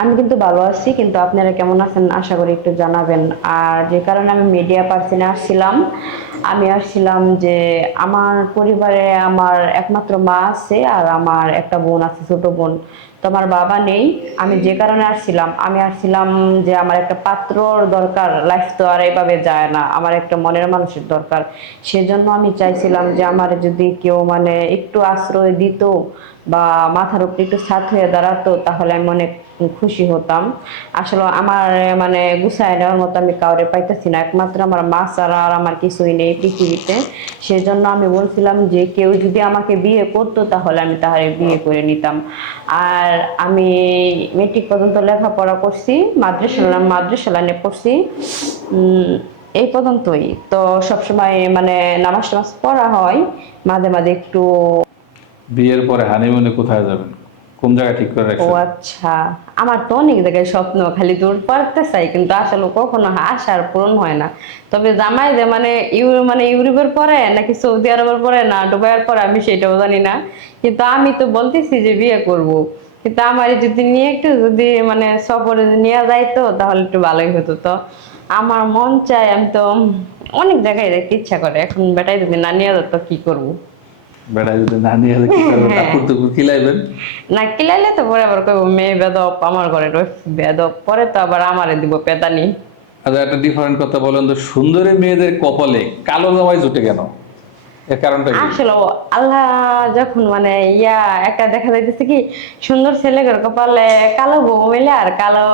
আমি কিন্তু ভালো আছি, কিন্তু আপনারা কেমন আছেন আশা করি একটু জানাবেন। আর যে কারণে আমি মিডিয়া পার্সনে আসছিলাম, আমি আসছিলাম যে আমার পরিবারে আমার একমাত্র মা আছে আর আমার একটা বোন আছে, ছোট বোন। তো আমার বাবা নেই, আমি যে কারণে আসছিলাম, আমি আসছিলাম যে আমার একটা পাত্রর দরকার লাইফ তো আর এভাবে যায় না, আমার একটা মনের মানুষের দরকার। সেজন্য আমি চাইছিলাম যে আমার যদি কেউ মানে একটু আশ্রয় দিত বা মাথার উপরে একটু ছাদ হয়ে দাঁড়াতো, তাহলে আমি অনেক খুশি হতাম। আসলে আমার মানে গুছায় নেওয়ার মতো আমি কাউরে পাইতেছি না। একমাত্র আমার মা ছাড়া আর আমার কিছুই নেই পৃথিবীতে। সেজন্য আমি বলছিলাম যে, কেউ যদি আমাকে বিয়ে করতো, তাহলে আমি তাহারে বিয়ে করে নিতাম। আর আমি মেট্রিক পর্যন্ত লেখাপড়া করছি মাদ্রাসা মাদ্রাসা লাইনে পড়ছি এই পর্যন্তই। তো সবসময় মানে নামাজ টামাজ পড়া হয়, মাঝে মাঝে একটু বিয়ের পরে হানিমুনে কোথায় যাবেন? কোন জায়গায় ঠিক করে ও আচ্ছা আমার তো অনেক জায়গায় স্বপ্ন খালি দূর পড়তে চাই কিন্তু আসলে কখনো আশার পূরণ হয় না। তবে জামাই যে মানে ইউ মানে ইউরোপের পরে নাকি সৌদি আরবের পরে না দুবাইয়ের পরে আমি সেটাও জানি না। কিন্তু আমি তো বলতেছি যে বিয়ে করব। কিন্তু আমার যদি নিয়ে একটু যদি মানে সফরে নিয়ে যাইতো তাহলে একটু ভালোই হতো। তো আমার মন চায় আমি তো অনেক জায়গায় যেতে ইচ্ছা করে। এখন বেটাই যদি না নিয়ে যেত কি করব? যদি না নিয়ে কি করবেন? হ্যাঁ। কাপড় কিলাইবেন না কিলাইলে তো পরে আবার কইব মেয়ে আমার ঘরে পরে তো আবার আমারে দিব পেতানি আচ্ছা একটা ডিফারেন্ট কথা বলেন তো সুন্দরী মেয়েদের কপালে কালো জামাই জুটে কেন? এর কারণটা কি? আসলে আল্লাহ যখন মানে ইয়া একটা দেখা যাইতেছে কি সুন্দর ছেলেদের কপালে কালো বউ মিলে আর কালো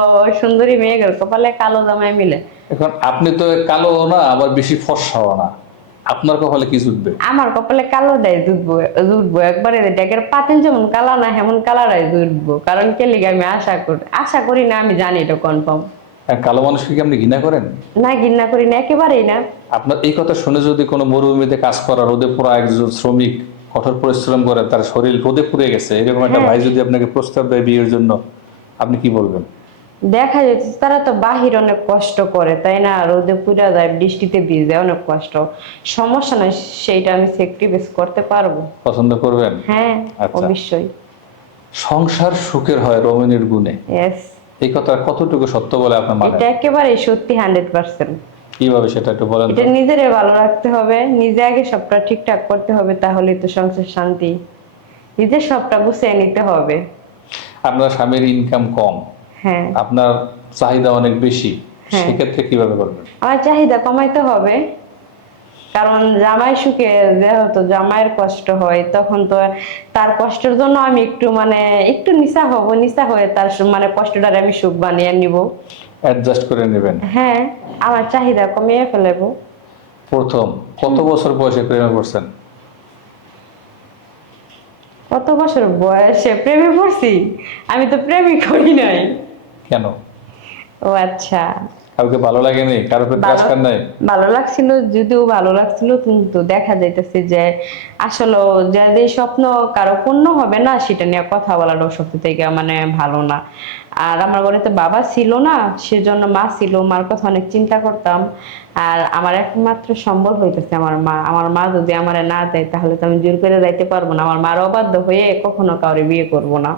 সুন্দরী মেয়ে মেয়েদের কপালে কালো জামাই মিলে। এখন আপনি তো কালো না আবার বেশি ফর্সাও না। আপনার কপালে কি জুটবে? আমার কপালে কালো দেয় দুধবো দুধবো একবারে ডেকের পাতিল যেমন কালা না হেমন কালারাই দুধবো কারণ কে লিগে আমি আশা করি আশা করি না আমি জানি এটা কনফার্ম কালো মানুষকে কি আপনি ঘৃণা করেন? না ঘৃণা করি না একেবারেই না। আপনার এই কথা শুনে যদি কোনো মরুভূমিতে কাজ করা রোদে পোড়া একজন শ্রমিক কঠোর পরিশ্রম করে তার শরীর রোদে পুড়ে গেছে এরকম একটা হ্যাঁ। ভাই যদি আপনাকে প্রস্তাব দেয় বিয়ের জন্য আপনি কি বলবেন? দেখা যাচ্ছে তারা তো বাহির অনেক কষ্ট করে তাই না? রোদে পুড়া যায় বৃষ্টিতে ভিজে অনেক কষ্ট। সমস্যা নয় সেইটা আমি স্যাক্রিফাইস করতে পারব। পছন্দ করবেন? হ্যাঁ আচ্ছা। অবশ্যই। সংসার সুখের হয় রমণীর গুণে। এই কথা কতটুকু সত্য বলে আপনার মানে এটা একেবারে সত্যি হান্ড্রেড পার্সেন্ট। কীভাবে সেটা একটু বলেন এটা নিজের ভালো রাখতে হবে নিজে আগে সবটা ঠিকঠাক করতে হবে তাহলে তো সংসার শান্তি। নিজের সবটা গুছিয়ে নিতে হবে। আপনার স্বামীর ইনকাম কম। আপনার চাহিদা অনেক বেশি হ্যাঁ। সেক্ষেত্রে কীভাবে করবেন? আমার চাহিদা কমাইতে হবে কারণ জামাই সুখে যেহেতু জামাইয়ের কষ্ট হয় তখন তো তার কষ্টের জন্য আমি একটু মানে একটু নিশা হব নিশা হয়ে তার মানে কষ্টটার আমি সুখ বানিয়ে নিব। অ্যাডজাস্ট করে নেবেন? হ্যাঁ আমার চাহিদা কমিয়ে ফেলেবো প্রথম কত বছর বয়সে প্রেমে পড়ছেন? কত বছর বয়সে প্রেমে পড়ছি? আমি তো প্রেমই করি নাই। কেন? ও আচ্ছা। কাউকে ভালো লাগেনি? কারও প্রতি আজকার নাই? ভালো লাগছিল যদিও ভালো লাগছিল কিন্তু দেখা যাইতেছে যে আসলে যে যে স্বপ্ন কারও পূর্ণ হবে না সেটা নিয়ে কথা বলাটাও সত্যি থেকে মানে ভালো না। আর আমার ঘরে তো বাবা ছিল না সেজন্য মা ছিল মার কথা অনেক চিন্তা করতাম। আর আমার একমাত্র সম্বল হইতেছে আমার মা। আমার মা যদি আমার না দেয় তাহলে তো আমি জোর করে যাইতে পারব না। আমার মার অবাধ্য হয়ে কখনো কাউরে বিয়ে করব না।